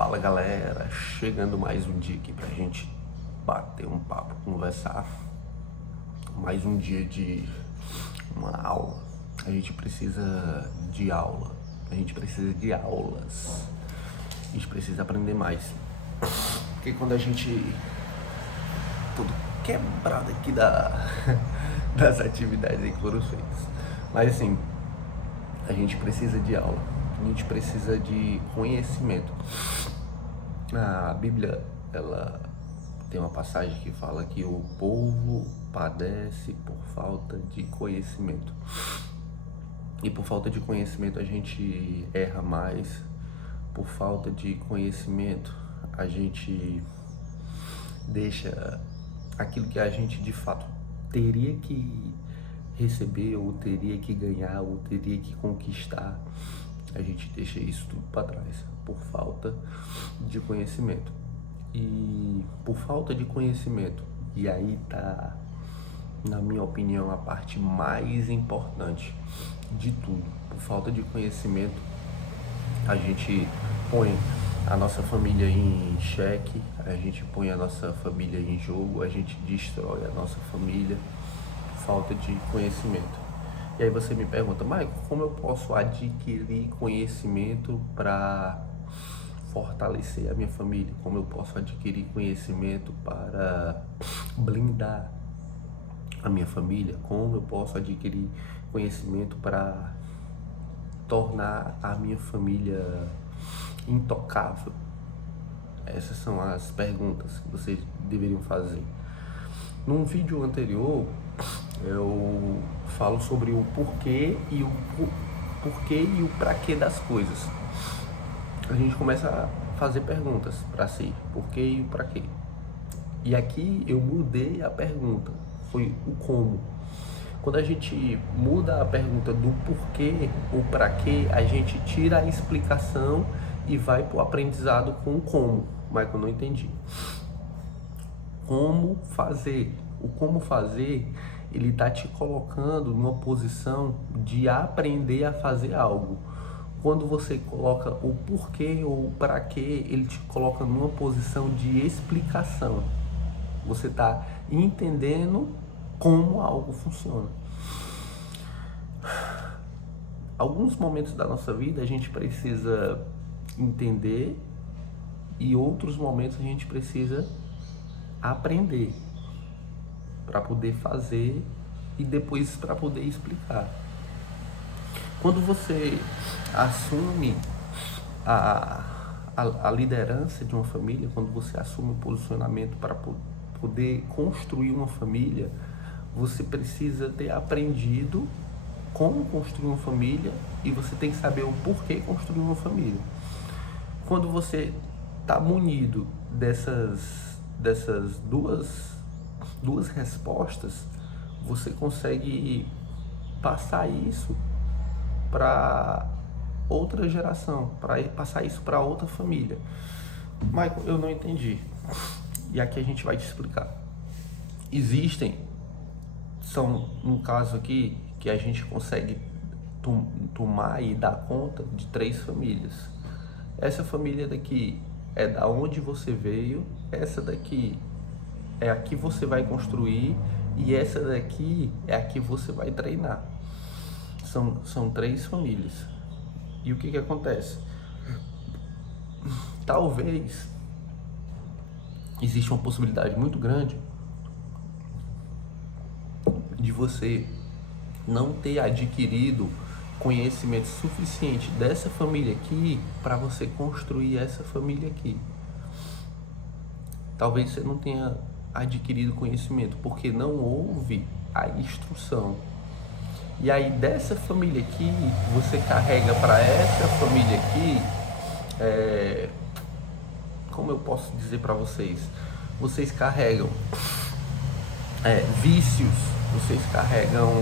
Fala galera, chegando mais um dia aqui pra gente bater um papo, conversar. Mais um dia de uma aula. A gente precisa de aula, a gente precisa de aulas, a gente precisa aprender mais. Porque quando a gente tudo quebrado aqui das atividades aí que foram feitas. Mas assim, a gente precisa de aula, a gente precisa de conhecimento. A Bíblia, ela tem uma passagem que fala que o povo padece por falta de conhecimento. E por falta de conhecimento a gente erra mais. Por falta de conhecimento a gente deixa aquilo que a gente de fato teria que receber, ou teria que ganhar, ou teria que conquistar, a gente deixa isso tudo para trás por falta de conhecimento. E por falta de conhecimento, e aí tá, na minha opinião, a parte mais importante de tudo. Por falta de conhecimento, a gente põe a nossa família em xeque, a gente põe a nossa família em jogo, a gente destrói a nossa família por falta de conhecimento. E aí você me pergunta, Michael, como eu posso adquirir conhecimento para fortalecer a minha família? Como eu posso adquirir conhecimento para blindar a minha família? Como eu posso adquirir conhecimento para tornar a minha família intocável? Essas são as perguntas que vocês deveriam fazer. Num vídeo anterior, eu falo sobre o porquê e o para quê das coisas. A gente começa a fazer perguntas para si, porquê e o para quê. E aqui eu mudei a pergunta, foi o como. Quando a gente muda a pergunta do porquê ou para quê, a gente tira a explicação e vai para o aprendizado com o como. Mas eu não entendi. Como fazer? O como fazer, ele tá te colocando numa posição de aprender a fazer algo. Quando você coloca o porquê ou o para quê, ele te coloca numa posição de explicação. Você está entendendo como algo funciona. Alguns momentos da nossa vida a gente precisa entender, e outros momentos a gente precisa aprender para poder fazer e depois para poder explicar. Quando você assume a liderança de uma família, quando você assume o posicionamento para poder construir uma família, você precisa ter aprendido como construir uma família, e você tem que saber o porquê construir uma família. Quando você está munido dessas duas respostas, você consegue passar isso para outra geração, para passar isso para outra família. Michael, eu não entendi. E aqui a gente vai te explicar. São um caso aqui que a gente consegue tomar e dar conta de 3 famílias. Essa família daqui é da onde você veio, essa daqui é a que você vai construir, e essa daqui é a que você vai treinar. São 3 famílias. E o que acontece? Talvez exista uma possibilidade muito grande de você não ter adquirido conhecimento suficiente dessa família aqui para você construir essa família aqui. Talvez você não tenha adquirido conhecimento porque não houve a instrução. E aí dessa família aqui, você carrega para essa família aqui, como eu posso dizer para vocês? Vocês carregam vícios, vocês carregam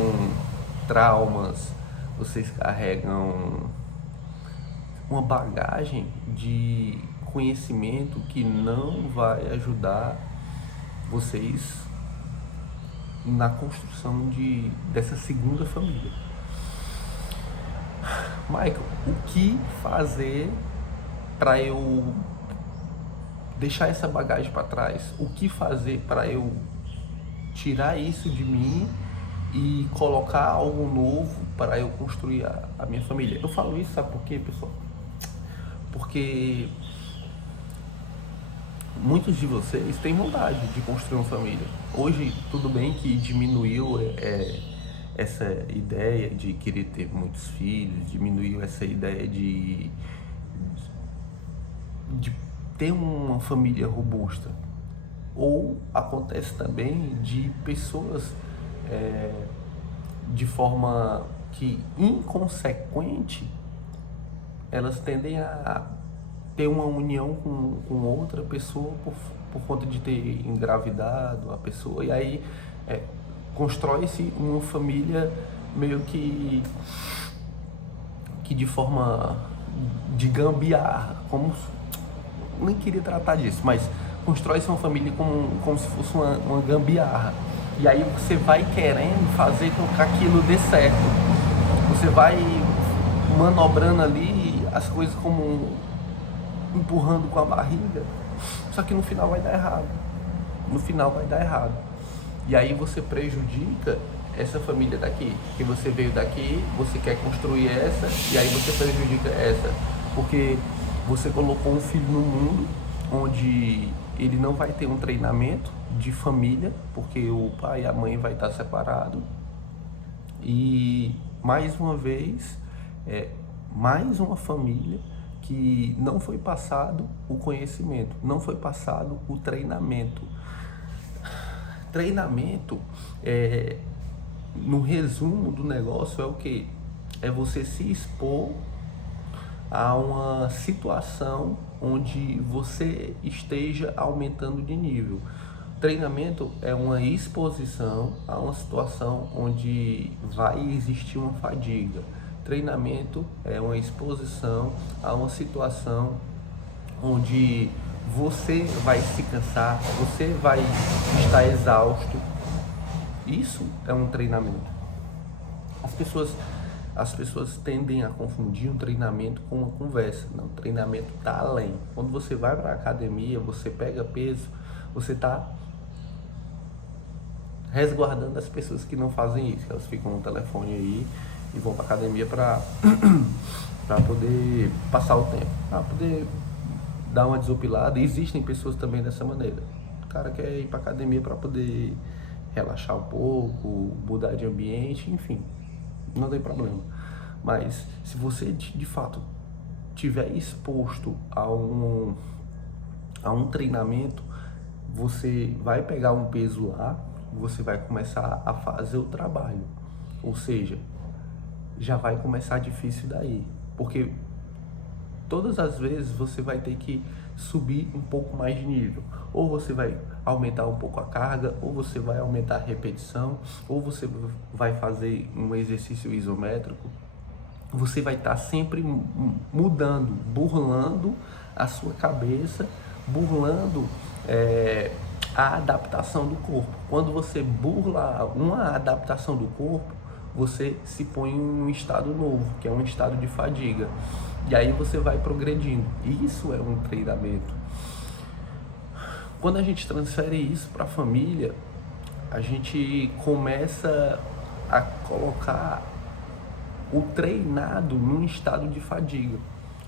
traumas, vocês carregam uma bagagem de conhecimento que não vai ajudar vocês na construção dessa segunda família. Michael, o que fazer para eu deixar essa bagagem para trás, o que fazer para eu tirar isso de mim e colocar algo novo para eu construir a minha família. Eu falo isso, sabe por quê, pessoal? Porque muitos de vocês têm vontade de construir uma família. Hoje, tudo bem que diminuiu essa ideia de querer ter muitos filhos, diminuiu essa ideia de ter uma família robusta. Ou acontece também de pessoas de forma que inconsequente, elas tendem a ter uma união com outra pessoa por conta de ter engravidado a pessoa, e aí constrói-se uma família meio que de forma de gambiarra, como nem queria tratar disso, mas constrói-se uma família como se fosse uma gambiarra. E aí você vai querendo fazer com que aquilo dê certo. Você vai manobrando ali as coisas como empurrando com a barriga. Só que no final vai dar errado. No final vai dar errado. E aí você prejudica essa família daqui. Porque você veio daqui, você quer construir essa, e aí você prejudica essa. Porque você colocou um filho no mundo onde ele não vai ter um treinamento de família, porque o pai e a mãe vai estar separados. E mais uma vez, mais uma família que não foi passado o conhecimento, não foi passado o treinamento. Treinamento, no resumo do negócio, é o quê? É você se expor a uma situação onde você esteja aumentando de nível. Treinamento é uma exposição a uma situação onde vai existir uma fadiga. Treinamento é uma exposição a uma situação onde você vai se cansar, você vai estar exausto. Isso é um treinamento. As pessoas tendem a confundir um treinamento com uma conversa. Não, o treinamento está além. Quando você vai para a academia, você pega peso, você está resguardando as pessoas que não fazem isso. Elas ficam no telefone aí e vão para a academia para poder passar o tempo, para poder dar uma desopilada. E existem pessoas também dessa maneira. O cara quer ir para a academia para poder relaxar um pouco, mudar de ambiente, enfim. Não tem problema. Mas se você de fato tiver exposto a um treinamento, você vai pegar um peso lá, você vai começar a fazer o trabalho. Ou seja, já vai começar difícil daí. Porque todas as vezes você vai ter que subir um pouco mais de nível. Ou você vai aumentar um pouco a carga, ou você vai aumentar a repetição, ou você vai fazer um exercício isométrico. Você vai estar sempre mudando, burlando a sua cabeça, burlando a adaptação do corpo. Quando você burla uma adaptação do corpo, você se põe em um estado novo, que é um estado de fadiga. E aí você vai progredindo. Isso é um treinamento. Quando a gente transfere isso para a família, a gente começa a colocar o treinado num estado de fadiga.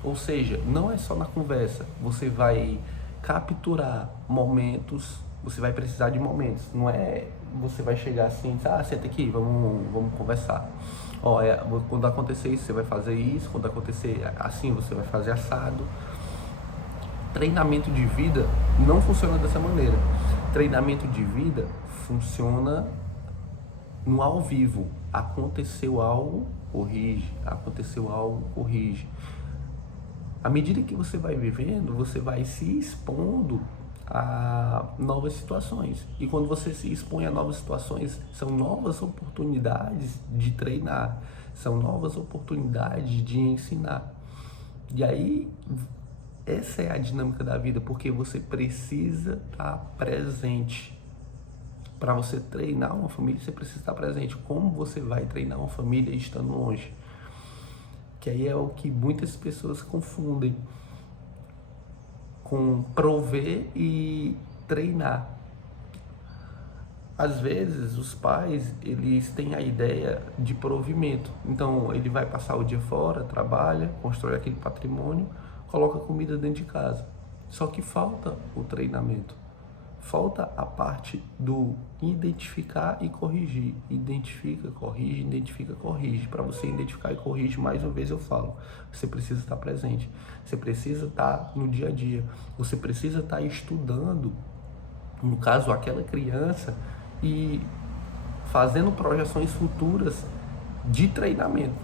Ou seja, não é só na conversa. Você vai capturar momentos, você vai precisar de momentos. Não é você vai chegar assim, senta aqui, vamos conversar. Quando acontecer isso, você vai fazer isso. Quando acontecer assim, você vai fazer assado. Treinamento de vida não funciona dessa maneira. Treinamento de vida funciona no ao vivo. Aconteceu algo, corrige. Aconteceu algo, corrige. À medida que você vai vivendo, você vai se expondo a novas situações. E quando você se expõe a novas situações, são novas oportunidades de treinar, são novas oportunidades de ensinar. E aí, essa é a dinâmica da vida, porque você precisa estar presente. Para você treinar uma família, você precisa estar presente. Como você vai treinar uma família estando longe? Que aí é o que muitas pessoas confundem. com prover e treinar. Às vezes os pais, eles têm a ideia de provimento. Então ele vai passar o dia fora, trabalha, constrói aquele patrimônio, coloca comida dentro de casa. Só que falta o treinamento. Falta a parte do identificar e corrigir. Identifica, corrige. Para você identificar e corrigir, mais uma vez eu falo, você precisa estar presente. Você precisa estar no dia a dia. Você precisa estar estudando, no caso, aquela criança, e fazendo projeções futuras de treinamento.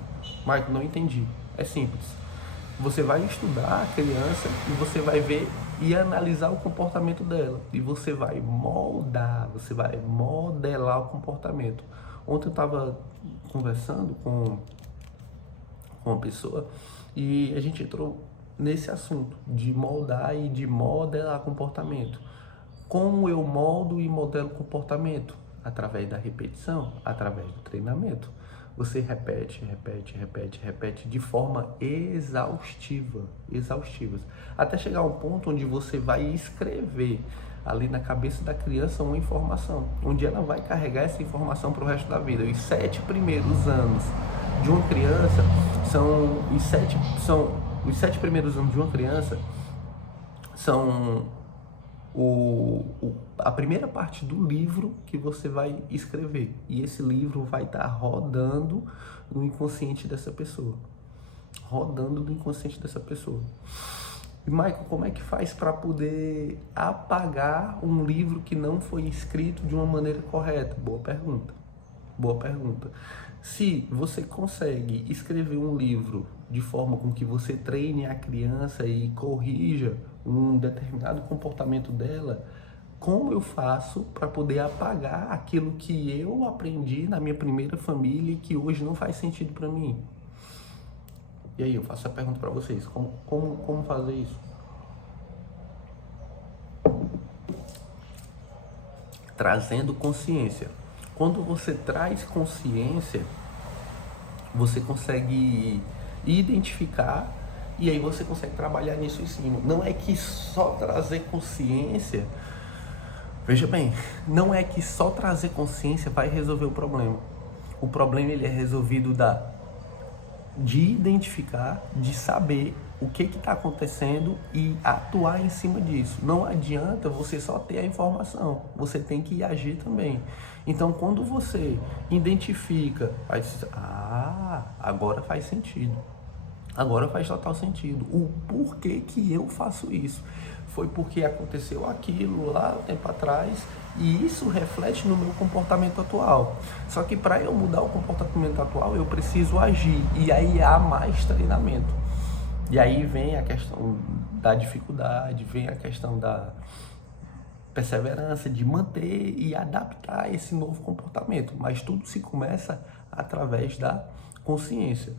Marco, não entendi. É simples. Você vai estudar a criança e você vai ver e analisar o comportamento dela. E você vai moldar, você vai modelar o comportamento. Ontem eu estava conversando com uma pessoa e a gente entrou nesse assunto de moldar e de modelar comportamento. Como eu moldo e modelo comportamento? Através da repetição, através do treinamento. Você repete de forma exaustiva, até chegar a um ponto onde você vai escrever ali na cabeça da criança uma informação, onde ela vai carregar essa informação para o resto da vida. Os 7 primeiros anos de uma criança os 7 primeiros anos de uma criança são a primeira parte do livro que você vai escrever. E esse livro vai estar rodando no inconsciente dessa pessoa. E, Michael, como é que faz para poder apagar um livro que não foi escrito de uma maneira correta? Boa pergunta. Se você consegue escrever um livro de forma com que você treine a criança e corrija um determinado comportamento dela, como eu faço para poder apagar aquilo que eu aprendi na minha primeira família e que hoje não faz sentido para mim? E aí, eu faço a pergunta para vocês, como fazer isso? Trazendo consciência. Quando você traz consciência, você consegue identificar e aí você consegue trabalhar nisso em cima. Não é que só trazer consciência, veja bem, não é que só trazer consciência vai resolver o problema. O problema ele é resolvido de identificar, de saber o que está acontecendo e atuar em cima disso. Não adianta você só ter a informação, você tem que agir também. Então, quando você identifica, agora faz sentido. Agora faz total sentido. O porquê que eu faço isso? Foi porque aconteceu aquilo lá um tempo atrás e isso reflete no meu comportamento atual. Só que para eu mudar o comportamento atual, eu preciso agir. E aí há mais treinamento. E aí vem a questão da dificuldade, vem a questão da perseverança, de manter e adaptar esse novo comportamento. Mas tudo se começa através da consciência.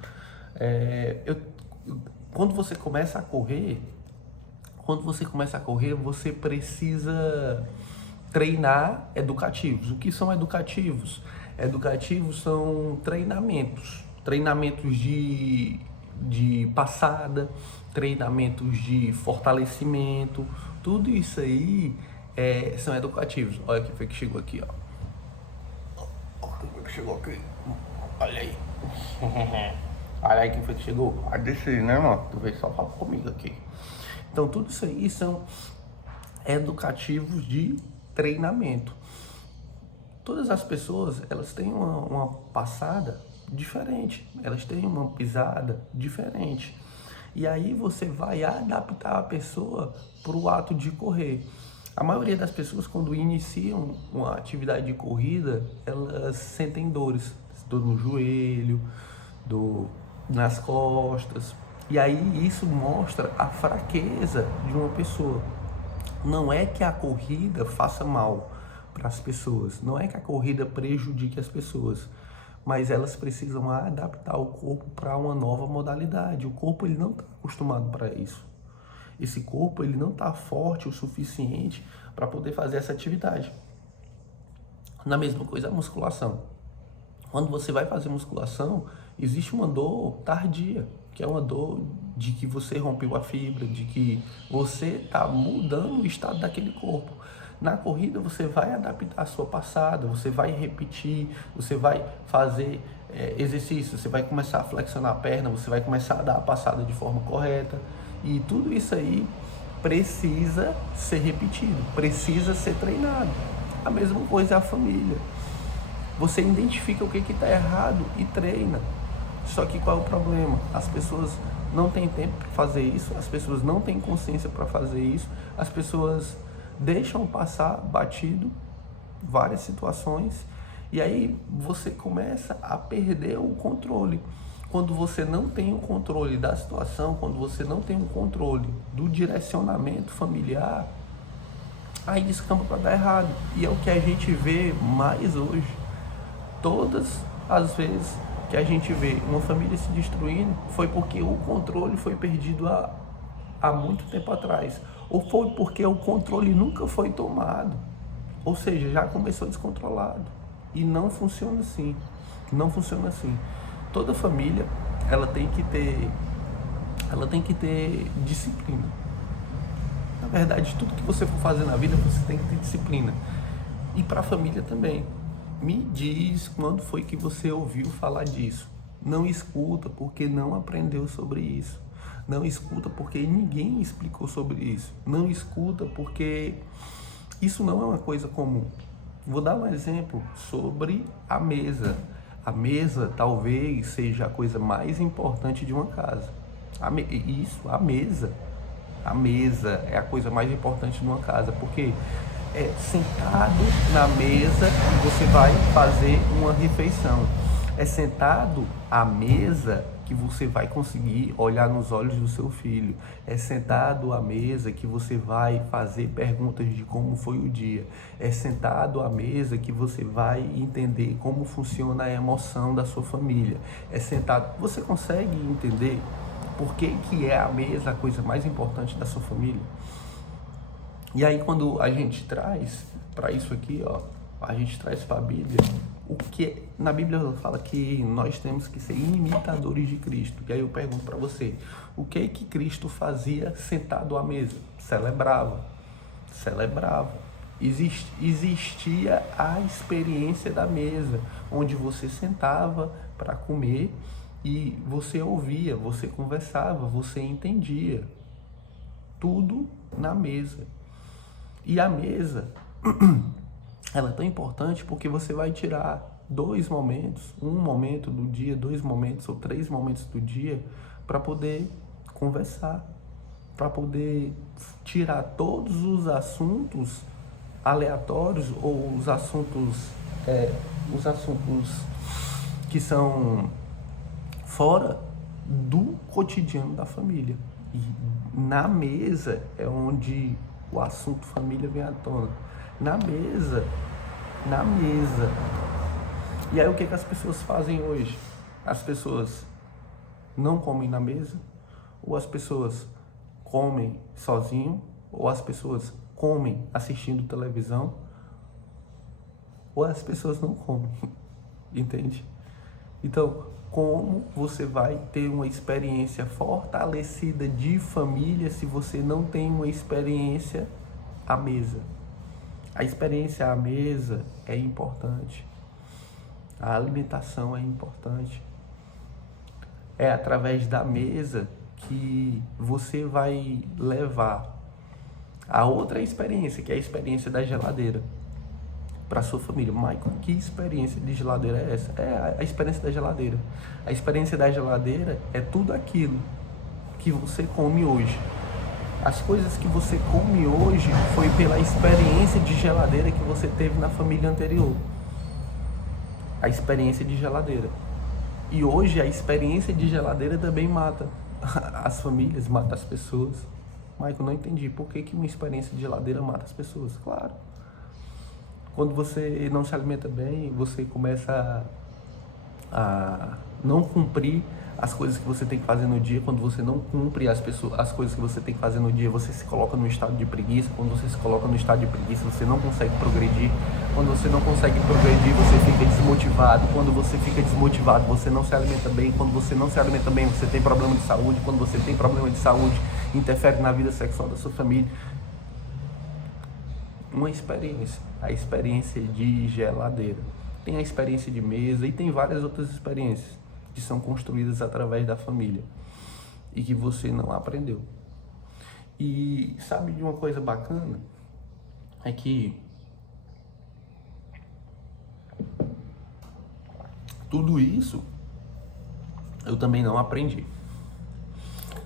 Quando você começa a correr, você precisa treinar educativos. O que são educativos? Educativos são treinamentos de passada, treinamentos de fortalecimento, tudo isso aí são educativos. Olha quem foi que chegou aqui, ó. Quem foi que chegou aqui? Olha aí. Olha aí quem foi que chegou. Ah, deixa aí, né, mano? Tu veio só falar comigo aqui. Então, tudo isso aí são educativos de treinamento. Todas as pessoas, elas têm uma passada diferente. Elas têm uma pisada diferente. E aí você vai adaptar a pessoa para o ato de correr. A maioria das pessoas, quando iniciam uma atividade de corrida, elas sentem dores. Dor no joelho, dor nas costas. E aí isso mostra a fraqueza de uma pessoa. Não é que a corrida faça mal para as pessoas, não é que a corrida prejudique as pessoas, mas elas precisam adaptar o corpo para uma nova modalidade. O corpo ele não está acostumado para isso. Esse corpo ele não está forte o suficiente para poder fazer essa atividade. Na mesma coisa a musculação. Quando você vai fazer musculação, existe uma dor tardia, que é uma dor de que você rompeu a fibra, de que você está mudando o estado daquele corpo. Na corrida você vai adaptar a sua passada, você vai repetir, você vai fazer exercício, você vai começar a flexionar a perna, você vai começar a dar a passada de forma correta. E tudo isso aí precisa ser repetido, precisa ser treinado. A mesma coisa é a família. Você identifica o que está errado e treina. Só que qual é o problema? As pessoas não têm tempo para fazer isso, as pessoas não têm consciência para fazer isso, as pessoas deixam passar batido várias situações e aí você começa a perder o controle. Quando você não tem o controle da situação, quando você não tem o controle do direcionamento familiar, aí descamba para dar errado. E é o que a gente vê mais hoje. Todas as vezes que a gente vê uma família se destruindo, foi porque o controle foi perdido há muito tempo atrás. Ou foi porque o controle nunca foi tomado. Ou seja, já começou descontrolado. E não funciona assim. Não funciona assim. Toda família, ela tem que ter disciplina. Na verdade, tudo que você for fazer na vida, você tem que ter disciplina. E para a família também. Me diz quando foi que você ouviu falar disso. Não escuta porque não aprendeu sobre isso. Não escuta porque ninguém explicou sobre isso. Não escuta porque isso não é uma coisa comum. Vou dar um exemplo sobre a mesa. A mesa talvez seja a coisa mais importante de uma casa. A mesa. A mesa é a coisa mais importante de uma casa, porque é sentado na mesa que você vai fazer uma refeição. É sentado à mesa que você vai conseguir olhar nos olhos do seu filho. É sentado à mesa que você vai fazer perguntas de como foi o dia. É sentado à mesa que você vai entender como funciona a emoção da sua família. É sentado... Você consegue entender por que é a mesa a coisa mais importante da sua família? E aí quando a gente traz para isso aqui, ó, a gente traz para a Bíblia, o que na Bíblia fala que nós temos que ser imitadores de Cristo. E aí eu pergunto para você, o que Cristo fazia sentado à mesa? Celebrava. Existia a experiência da mesa, onde você sentava para comer e você ouvia, você conversava, você entendia. Tudo na mesa. E a mesa, ela é tão importante porque você vai tirar 2 momentos, um momento do dia, 2 momentos ou 3 momentos do dia para poder conversar, para poder tirar todos os assuntos aleatórios ou os assuntos que são fora do cotidiano da família. E na mesa é onde o assunto família vem à tona. Na mesa. E aí o que as pessoas fazem hoje? As pessoas não comem na mesa, ou as pessoas comem sozinho, ou as pessoas comem assistindo televisão, ou as pessoas não comem. Entende? Então, como você vai ter uma experiência fortalecida de família se você não tem uma experiência à mesa? A experiência à mesa é importante. A alimentação é importante. É através da mesa que você vai levar a outra experiência, que é a experiência da geladeira, para sua família. Michael, que experiência de geladeira é essa? É a experiência da geladeira. A experiência da geladeira é tudo aquilo que você come hoje. As coisas que você come hoje foi pela experiência de geladeira que você teve na família anterior. A experiência de geladeira. E hoje a experiência de geladeira também mata as famílias, mata as pessoas. Michael, não entendi. Por que uma experiência de geladeira mata as pessoas? Claro. Quando você não se alimenta bem, você começa a não cumprir as coisas que você tem que fazer no dia. Quando você não cumpre as coisas que você tem que fazer no dia, você se coloca no estado de preguiça. Quando você se coloca no estado de preguiça, você não consegue progredir. Quando você não consegue progredir, você fica desmotivado. Quando você fica desmotivado, você não se alimenta bem. Quando você não se alimenta bem, você tem problema de saúde. Quando você tem problema de saúde, interfere na vida sexual da sua família. Uma experiência, a experiência de geladeira. Tem a experiência de mesa e tem várias outras experiências que são construídas através da família e que você não aprendeu. E sabe de uma coisa bacana? É que tudo isso eu também não aprendi.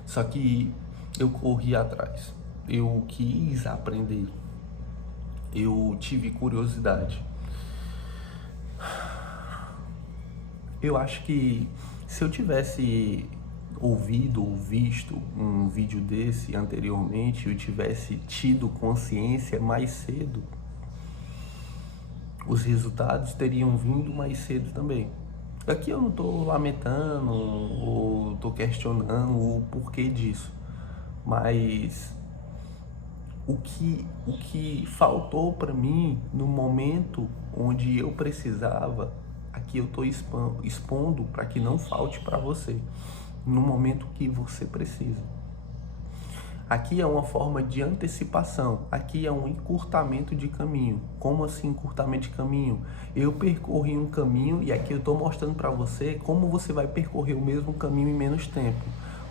Só que eu corri atrás. Eu quis aprender. Eu tive curiosidade. Eu acho que se eu tivesse ouvido ou visto um vídeo desse anteriormente, eu tivesse tido consciência mais cedo, os resultados teriam vindo mais cedo também. Aqui eu não estou lamentando ou estou questionando o porquê disso, mas o que faltou para mim no momento onde eu precisava, aqui eu estou expondo para que não falte para você, no momento que você precisa. Aqui é uma forma de antecipação, aqui é um encurtamento de caminho. Como assim encurtamento de caminho? Eu percorri um caminho e aqui eu estou mostrando para você como você vai percorrer o mesmo caminho em menos tempo.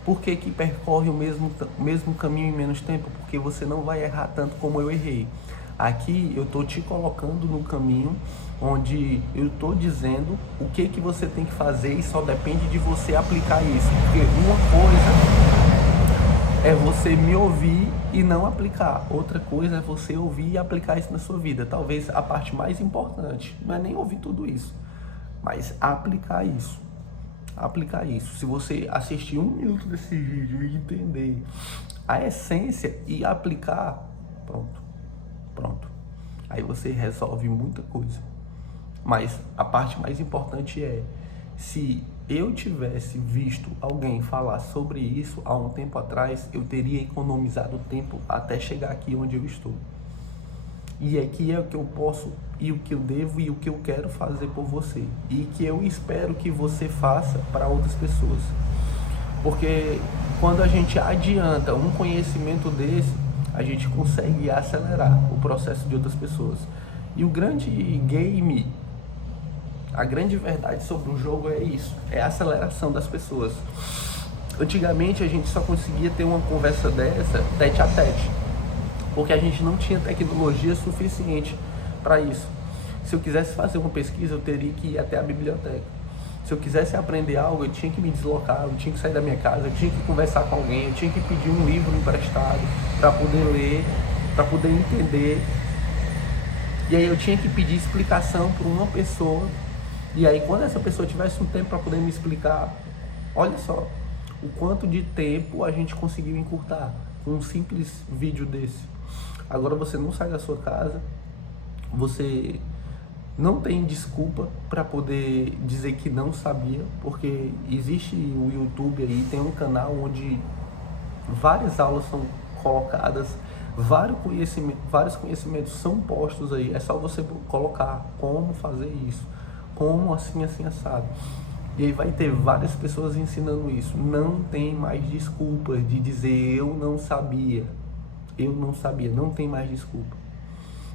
Por que que percorre o mesmo caminho em menos tempo? Porque você não vai errar tanto como eu errei. Aqui eu estou te colocando no caminho onde eu estou dizendo o que você tem que fazer e só depende de você aplicar isso. Porque uma coisa é você me ouvir e não aplicar. Outra coisa é você ouvir e aplicar isso na sua vida. Talvez a parte mais importante não é nem ouvir tudo isso, mas aplicar isso. Aplicar isso. Se você assistir 1 minuto desse vídeo e entender a essência e aplicar, pronto. Aí você resolve muita coisa. Mas a parte mais importante é, se eu tivesse visto alguém falar sobre isso há um tempo atrás, eu teria economizado tempo até chegar aqui onde eu estou. E aqui é o que eu posso, e o que eu devo, e o que eu quero fazer por você. E que eu espero que você faça para outras pessoas. Porque quando a gente adianta um conhecimento desse, a gente consegue acelerar o processo de outras pessoas. E o grande game, a grande verdade sobre o jogo é isso, é a aceleração das pessoas. Antigamente a gente só conseguia ter uma conversa dessa tete a tete, porque a gente não tinha tecnologia suficiente para isso. Se eu quisesse fazer uma pesquisa, eu teria que ir até a biblioteca. Se eu quisesse aprender algo, eu tinha que me deslocar, eu tinha que sair da minha casa, eu tinha que conversar com alguém, eu tinha que pedir um livro emprestado para poder ler, para poder entender. E aí eu tinha que pedir explicação por uma pessoa. E aí quando essa pessoa tivesse um tempo para poder me explicar, olha só o quanto de tempo a gente conseguiu encurtar com um simples vídeo desse. Agora você não sai da sua casa, você não tem desculpa para poder dizer que não sabia, porque existe o YouTube aí, tem um canal onde várias aulas são colocadas, vários conhecimentos são postos aí. É só você colocar como fazer isso, como assim assado. E aí vai ter várias pessoas ensinando isso. Não tem mais desculpas de dizer eu não sabia, não tem mais desculpa.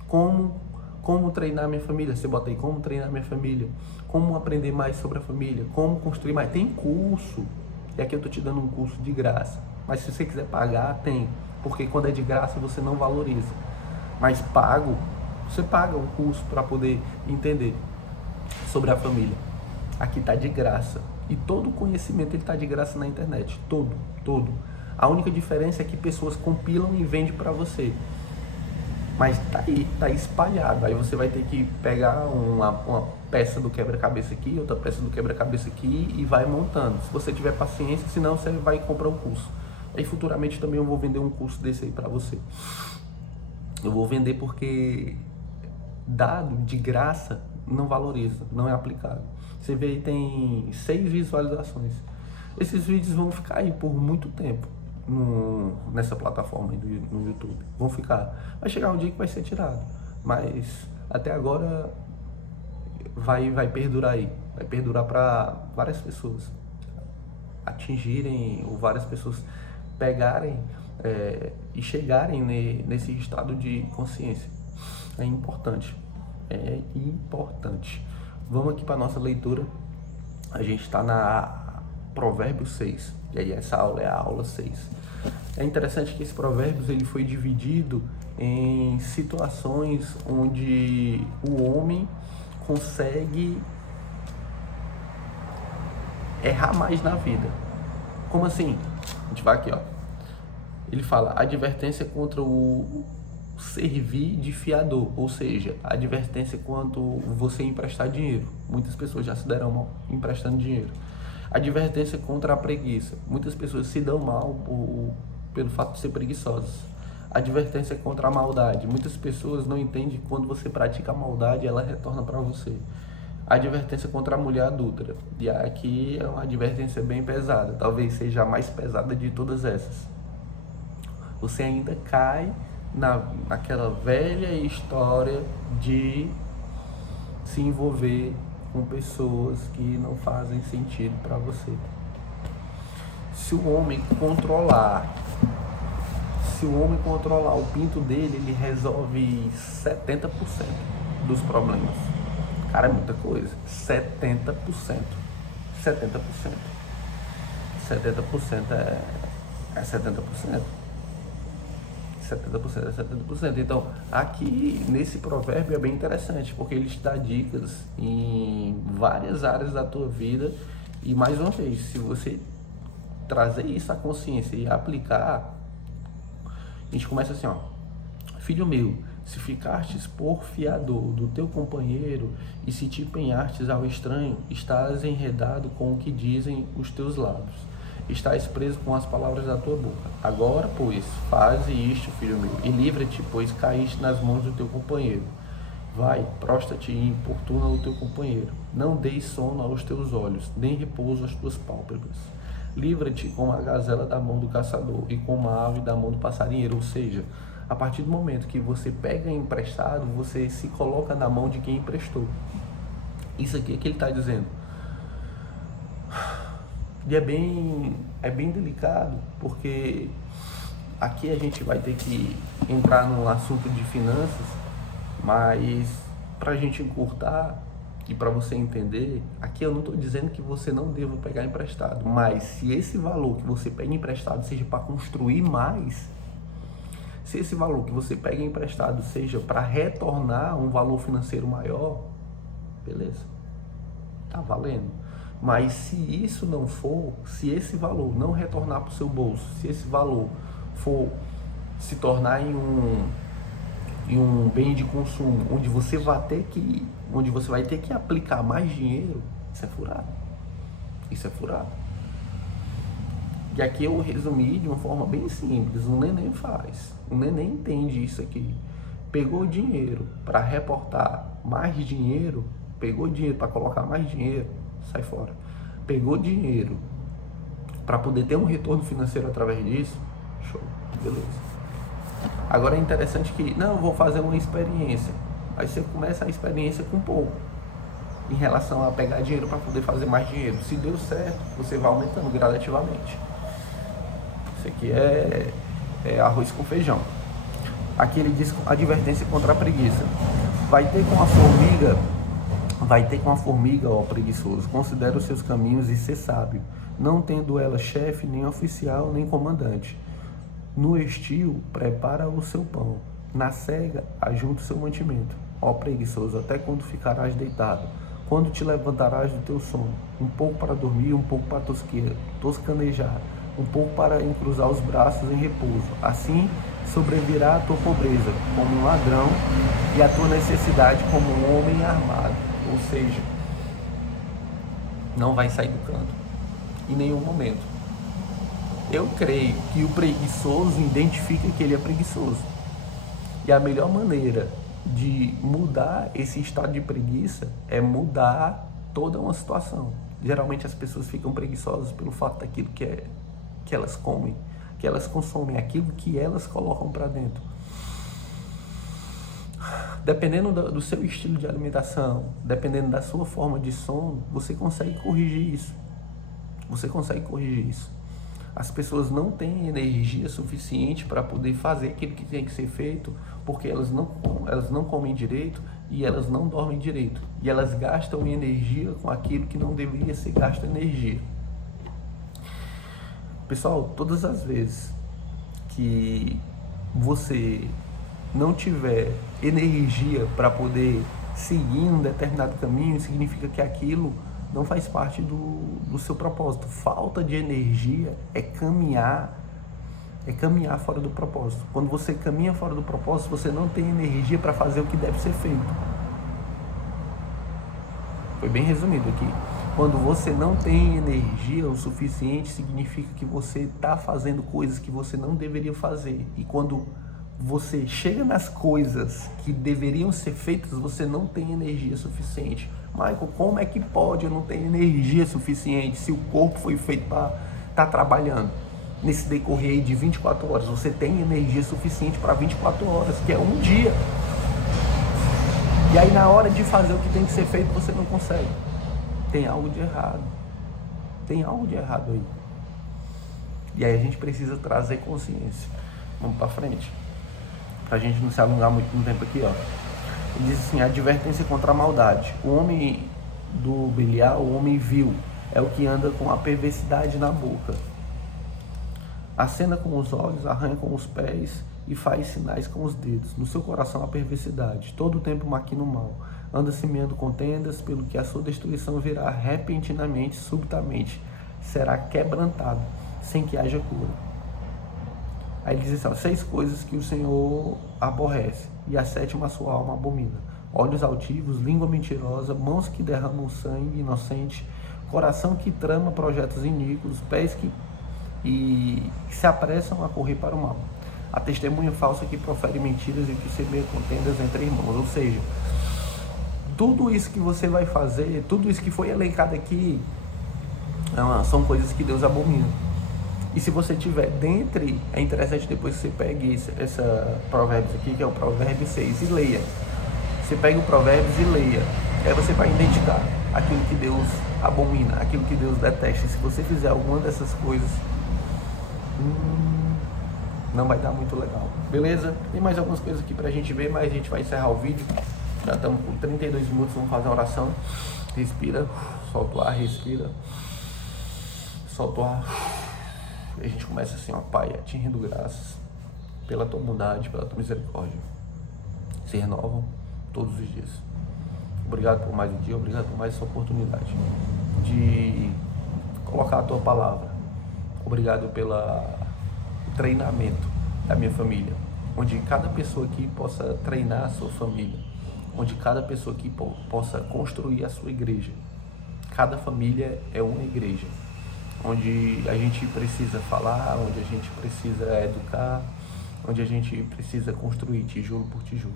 Como treinar minha família? Você bota aí, como treinar minha família? Como aprender mais sobre a família? Como construir mais? Tem curso. E aqui eu tô te dando um curso de graça. Mas se você quiser pagar, tem. Porque quando é de graça você não valoriza. Mas pago, você paga um curso para poder entender sobre a família. Aqui tá de graça. E todo o conhecimento ele tá de graça na internet. Todo. A única diferença é que pessoas compilam e vendem para você. Mas tá aí, tá espalhado. Aí você vai ter que pegar uma peça do quebra-cabeça aqui, outra peça do quebra-cabeça aqui e vai montando. Se você tiver paciência, senão você vai comprar um curso. Aí futuramente também eu vou vender um curso desse aí pra você. Eu vou vender porque dado de graça não valoriza, não é aplicado. Você vê aí tem 6 visualizações. Esses vídeos vão ficar aí por muito tempo nessa plataforma aí no YouTube. Vão ficar. Vai chegar um dia que vai ser tirado. Mas até agora vai perdurar aí. Vai perdurar para várias pessoas atingirem, ou várias pessoas pegarem e chegarem nesse estado de consciência. É importante. É importante. Vamos aqui para nossa leitura. A gente está na Provérbios 6. E aí essa aula é a aula 6. É interessante que esse Provérbios ele foi dividido em situações onde o homem consegue errar mais na vida. Como assim? A gente vai aqui, ó. Ele fala advertência contra o servir de fiador, ou seja, advertência quanto você emprestar dinheiro. Muitas pessoas já se deram mal emprestando dinheiro. Advertência contra a preguiça. Muitas pessoas se dão mal pelo fato de ser preguiçosas. Advertência contra a maldade. Muitas pessoas não entendem que quando você pratica a maldade, ela retorna para você. Advertência contra a mulher adúltera. E aqui é uma advertência bem pesada, talvez seja a mais pesada de todas essas. Você ainda cai naquela velha história de se envolver com pessoas que não fazem sentido para você. Se o homem controlar o pinto dele, ele resolve 70% dos problemas. Cara, é muita coisa. 70%. 70%. 70% é 70%. 70% é 70%. Então, aqui nesse provérbio é bem interessante, porque ele te dá dicas em várias áreas da tua vida. E mais uma vez, se você trazer isso à consciência e aplicar, a gente começa assim, ó. Filho meu, se ficastes por fiador do teu companheiro e se te empenhastes ao estranho, estás enredado com o que dizem os teus lábios. Estás preso com as palavras da tua boca. Agora, pois, faze isto, filho meu, e livra-te, pois caíste nas mãos do teu companheiro. Vai, prostra-te e importuna o teu companheiro. Não deis sono aos teus olhos, nem repouso às tuas pálpebras. Livra-te como a gazela da mão do caçador e como a ave da mão do passarinheiro. Ou seja, a partir do momento que você pega emprestado, você se coloca na mão de quem emprestou. Isso aqui é que ele está dizendo. E é bem delicado, porque aqui a gente vai ter que entrar no assunto de finanças, mas para a gente encurtar e para você entender, aqui eu não estou dizendo que você não deva pegar emprestado, mas se esse valor que você pega emprestado seja para construir mais, se esse valor que você pega emprestado seja para retornar um valor financeiro maior, beleza, tá valendo. Mas se isso não for, se esse valor não retornar para o seu bolso, se esse valor for se tornar em um bem de consumo, onde você vai ter que aplicar mais dinheiro, isso é furado. Isso é furado. E aqui eu resumi de uma forma bem simples. O neném faz. O neném entende isso aqui. Pegou dinheiro para reportar mais dinheiro, pegou dinheiro para colocar mais dinheiro, sai fora. Pegou dinheiro para poder ter um retorno financeiro através disso, show, beleza. Agora é interessante que, não, eu vou fazer uma experiência. Aí você começa a experiência com pouco, em relação a pegar dinheiro para poder fazer mais dinheiro. Se deu certo, você vai aumentando gradativamente. Isso aqui é arroz com feijão. Aqui ele diz advertência contra a preguiça. Vai ter com a formiga, ó preguiçoso, considera os seus caminhos e ser sábio, não tendo ela chefe, nem oficial, nem comandante. No estio, prepara o seu pão, na cega, ajunta o seu mantimento. Ó preguiçoso, até quando ficarás deitado? Quando te levantarás do teu sono? Um pouco para dormir, um pouco para toscanejar, um pouco para encruzar os braços em repouso. Assim sobrevirá a tua pobreza como um ladrão e a tua necessidade como um homem armado. Ou seja, não vai sair do canto em nenhum momento. Eu creio que o preguiçoso identifica que ele é preguiçoso. E a melhor maneira de mudar esse estado de preguiça é mudar toda uma situação. Geralmente as pessoas ficam preguiçosas pelo fato daquilo que elas comem, que elas consomem, aquilo que elas colocam para dentro. Dependendo do seu estilo de alimentação, dependendo da sua forma de sono, você consegue corrigir isso. Você consegue corrigir isso. As pessoas não têm energia suficiente para poder fazer aquilo que tem que ser feito, porque elas não comem direito e elas não dormem direito. E elas gastam energia com aquilo que não deveria ser gasto energia. Pessoal, todas as vezes que você não tiver energia para poder seguir um determinado caminho, significa que aquilo não faz parte do seu propósito. Falta de energia é caminhar fora do propósito. Quando você caminha fora do propósito, você não tem energia para fazer o que deve ser feito. Foi bem resumido aqui. Quando você não tem energia o suficiente, significa que você está fazendo coisas que você não deveria fazer. E quando você chega nas coisas que deveriam ser feitas, você não tem energia suficiente. Michael, como é que pode eu não ter energia suficiente se o corpo foi feito para estar trabalhando? Nesse decorrer de 24 horas, você tem energia suficiente para 24 horas, que é um dia. E aí na hora de fazer o que tem que ser feito, você não consegue. Tem algo de errado. Tem algo de errado aí. E aí a gente precisa trazer consciência. Vamos para frente. Pra gente não se alongar muito no tempo aqui, ó. Ele diz assim: advertência contra a maldade. O homem do Belial, o homem vil, é o que anda com a perversidade na boca. Acena com os olhos, arranha com os pés e faz sinais com os dedos. No seu coração há perversidade. Todo o tempo maquina o mal. Anda semeando contendas, pelo que a sua destruição virá repentinamente, subitamente. Será quebrantado, sem que haja cura. Aí ele diz assim: 6 coisas que o Senhor aborrece, e a 7ª a sua alma abomina: olhos altivos, língua mentirosa, mãos que derramam sangue inocente, coração que trama projetos iníquos, pés que se apressam a correr para o mal, a testemunha falsa que profere mentiras e que semeia contendas entre irmãos. Ou seja, tudo isso que você vai fazer, tudo isso que foi elencado aqui, são coisas que Deus abomina. E se você tiver dentre, é interessante depois que você pegue essa Provérbios aqui, que é o Provérbio 6, e leia. Você pega o Provérbios e leia. Aí você vai identificar aquilo que Deus abomina, aquilo que Deus detesta. E se você fizer alguma dessas coisas, não vai dar muito legal. Beleza? Tem mais algumas coisas aqui pra gente ver, mas a gente vai encerrar o vídeo. Já estamos com 32 minutos, vamos fazer uma oração. Respira, solta o ar, respira. Solta o ar. E a gente começa assim: ó, Pai, te rendo graças pela tua bondade, pela tua misericórdia. Se renovam todos os dias. Obrigado por mais um dia, obrigado por mais essa oportunidade de colocar a tua palavra. Obrigado pelo treinamento da minha família, onde cada pessoa aqui possa treinar a sua família, onde cada pessoa aqui possa construir a sua igreja. Cada família é uma igreja, onde a gente precisa falar, onde a gente precisa educar, onde a gente precisa construir tijolo por tijolo.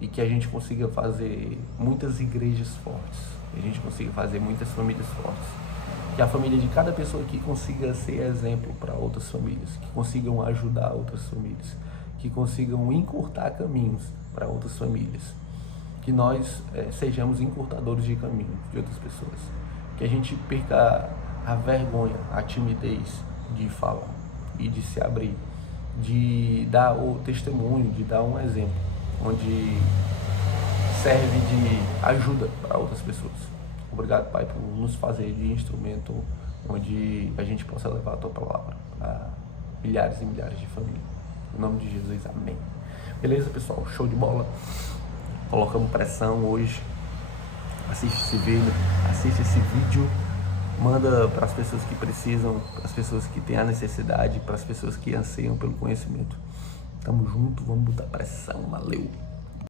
E que a gente consiga fazer muitas igrejas fortes, que a gente consiga fazer muitas famílias fortes. Que a família de cada pessoa aqui consiga ser exemplo para outras famílias, que consigam ajudar outras famílias, que consigam encurtar caminhos para outras famílias. Que nós sejamos encurtadores de caminhos de outras pessoas. Que a gente perca a vergonha, a timidez de falar e de se abrir, de dar o testemunho, de dar um exemplo, onde serve de ajuda para outras pessoas. Obrigado, Pai, por nos fazer de instrumento onde a gente possa levar a tua palavra a milhares e milhares de famílias. Em nome de Jesus, amém. Beleza, pessoal? Show de bola. Colocamos pressão hoje. Assiste esse vídeo. Manda para as pessoas que precisam, para as pessoas que têm a necessidade, para as pessoas que anseiam pelo conhecimento. Tamo junto, vamos botar pressão, valeu!